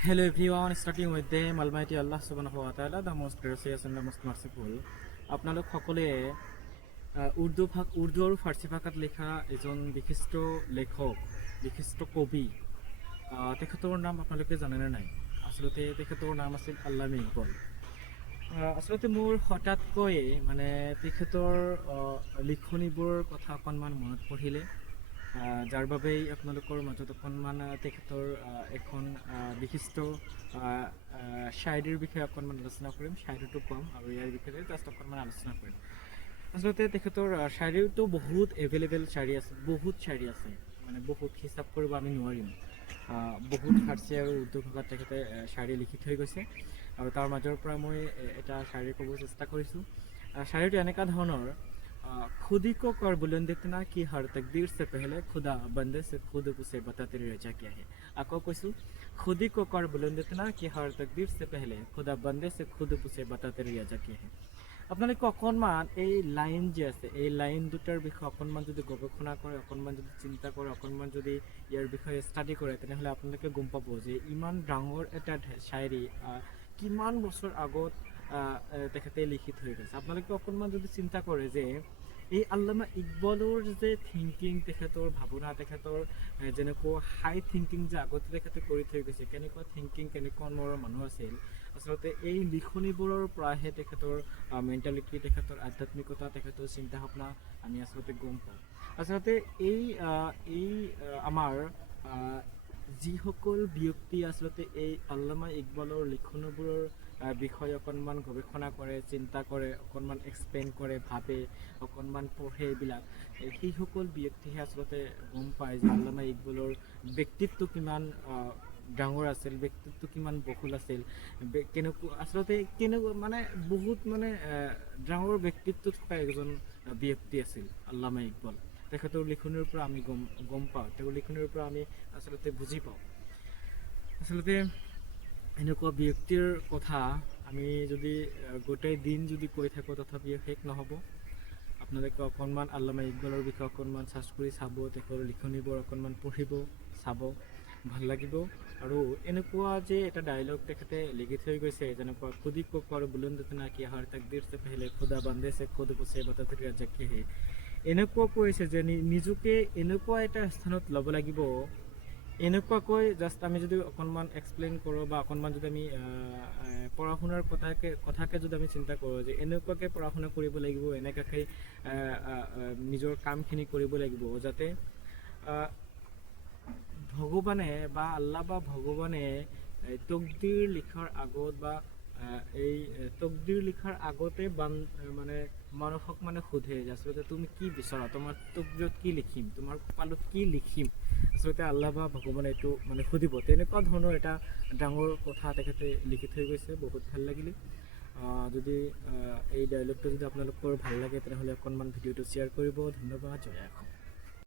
Hello everyone, starting with the Almighty Allah subhanahu wa ta'ala, the most gracious and the most merciful. আপোনালোক সকলোৱে উৰ্দু আৰু ফাৰ্চী ভাষাত লিখা এজন বিশিষ্ট লেখক, বিশিষ্ট কবি, তেখেতৰ নাম আপোনালোকে জানেনে নাই? আচলতে তেখেতৰ নাম আছিল আল্লামা ইকবাল। আচলতে মোৰ হঠাৎকৈ তেখেতৰ লিখনিবোৰৰ কথা অকণমান মনত পৰিলে, যাৰ বাবেই আপোনালোকৰ মাজত অকণমান তেখেতৰ এখন বিশিষ্ট শায়ৰীৰ বিষয়ে অকণমান আলোচনা কৰিম, শায়ৰীটো ক'ম আৰু ইয়াৰ বিষয়ে জাষ্ট অকণমান আলোচনা কৰিম। আচলতে তেখেতৰ শায়ৰীটো বহুত এভেইলেবল শায়ৰী আছে, বহুত শায়ৰী আছে, বহুত হিচাপ কৰিব আমি নোৱাৰিম। বহুত ফাৰ্চী আৰু উৰ্দু ভাষাত তেখেতে শায়ৰী লিখি থৈ গৈছে আৰু তাৰ মাজৰ পৰা মই এটা শায়ৰী ক'ব চেষ্টা কৰিছোঁ। শায়ৰীটো এনেকুৱা ধৰণৰ: खुदी को कर बुलंद इतना कि हर तकदीर से पहले खुदा बंदे से खुद उसे बता तेरी रजा क्या है। আকৌ কৈছোঁ, खुदी को कर बुलंद इतना कि हर तकदीर से पहले खुदा बंदे से खुद उसे बता तेरी रजा क्या है। আপোনালোকে অকণমান এই লাইন যে আছে, এই লাইন দুটাৰ বিষয়ে অকণমান যদি গৱেষণা কৰে, অকণমান যদি চিন্তা কৰে, অকণমান যদি ইয়াৰ বিষয়ে ষ্টাডি কৰে, তেনেহ'লে আপোনালোকে গম পাব যে ইমান ডাঙৰ এটা শায়ৰী কিমান বছৰ আগত তেখেতে লিখি থৈ গৈছে। আপোনালোকে অকণমান যদি চিন্তা কৰে যে এই আল্লামা ইকবালৰ যে থিংকিং, তেখেতৰ ভাৱনা, তেখেতৰ যেনেকুৱা হাই থিংকিং যে আগতে তেখেতে কৰি থৈ গৈছে, কেনেকুৱা থিংকিং, কেনেকুৱা মনৰ মানুহ আছিল, আচলতে এই লিখনিবোৰৰ পৰাহে তেখেতৰ মেণ্টেলিটি, তেখেতৰ আধ্যাত্মিকতা, তেখেতৰ চিন্তা ভাৱনা আমি আচলতে গম পাওঁ। আচলতে এই আমাৰ যিসকল ব্যক্তি আচলতে এই আল্লামা ইকবালৰ লিখনিবোৰৰ বিষয়ে অকণমান গৱেষণা কৰে, চিন্তা কৰে, অকণমান এক্সপ্লেইন কৰে, ভাবে, অকণমান পঢ়ে, এইবিলাক সেইসকল ব্যক্তিহে আচলতে গম পায় যে আল্লামা ইকবালৰ ব্যক্তিত্ব কিমান ডাঙৰ আছিল, ব্যক্তিত্ব কিমান বহুল আছিল, কেনেকুৱা বহুত ডাঙৰ ব্যক্তিত্ব থকা এজন ব্যক্তি আছিল আল্লামা ইকবাল। তেখেতৰ লিখনিৰ পৰা আমি গম পাওঁ, তেওঁৰ লিখনিৰ পৰা আমি আচলতে বুজি পাওঁ। আচলতে এনেকুৱা ব্যক্তিৰ কথা আমি যদি গোটেই দিন যদি কৈ থাকোঁ তথাপিও শেষ নহ'ব। আপোনালোকে অকণমান আল্লামা ইকবালৰ বিষয়ে অকণমান চাৰ্চ কৰি চাব, তেখেতৰ লিখনিবোৰ অকণমান পঢ়িব, চাব, ভাল লাগিব। আৰু এনেকুৱা যে এটা ডায়লগ তেখেতে লিখি থৈ গৈছে, যেনেকুৱা খুদি কো कर बुलंद इतना कि हर तकदीर से पहले खुदा बंदे से खुद उसे बता तेरी रजा क्या है। এনেকুৱা কৈছে যে নিজকে এনেকুৱা এটা স্থানত ল'ব লাগিব, এনেকুৱাকৈ জাষ্ট আমি যদি অকণমান এক্সপ্লেইন কৰোঁ বা অকণমান যদি আমি পঢ়া শুনাৰ কথাকে যদি আমি চিন্তা কৰোঁ যে এনেকুৱাকৈ পঢ়া শুনা কৰিব লাগিব, এনেকুৱাকৈ নিজৰ কামখিনি কৰিব লাগিব, যাতে ভগৱানে বা আল্লাহ বা ভগৱানে তকদিৰ লিখাৰ আগত বা এই তকদিৰ লিখাৰ আগতে মানুহক সোধে যে আচলতে তুমি কি বিচৰা, তোমাৰ তকদিৰত কি লিখিম, তোমাৰ কপালত কি লিখিম, আচলতে আল্লাহ বা ভগৱানে এইটো সুধিব। তেনেকুৱা ধৰণৰ এটা ডাঙৰ কথা তেখেতে লিখি থৈ গৈছে, বহুত ভাল লাগিলে। যদি এই ডায়লগটো যদি আপোনালোকৰ ভাল লাগে তেনেহ'লে অকণমান ভিডিঅ'টো শ্বেয়াৰ কৰিব। ধন্যবাদ, জয় অসম।